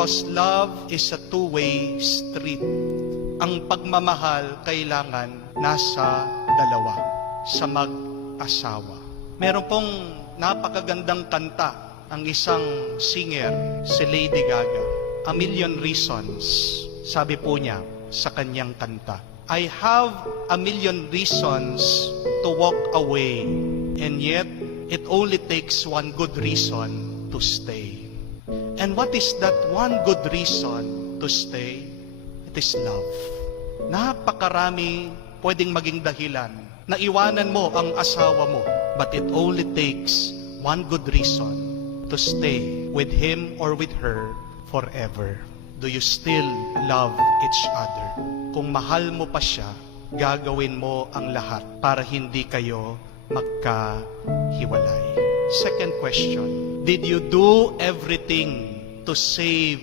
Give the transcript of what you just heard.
Because love is a two-way street. Ang pagmamahal kailangan nasa dalawa, sa mag-asawa. Meron pong napakagandang kanta ang isang singer, si Lady Gaga. A Million Reasons, sabi po niya sa kanyang kanta. I have a million reasons to walk away, and yet it only takes one good reason to stay. And what is that one good reason to stay? It is love. Napakarami pwedeng maging dahilan na iwanan mo ang asawa mo, but it only takes one good reason to stay with him or with her forever. Do you still love each other? Kung mahal mo pa siya, gagawin mo ang lahat para hindi kayo magkahiwalay. Second question, did you do everything to save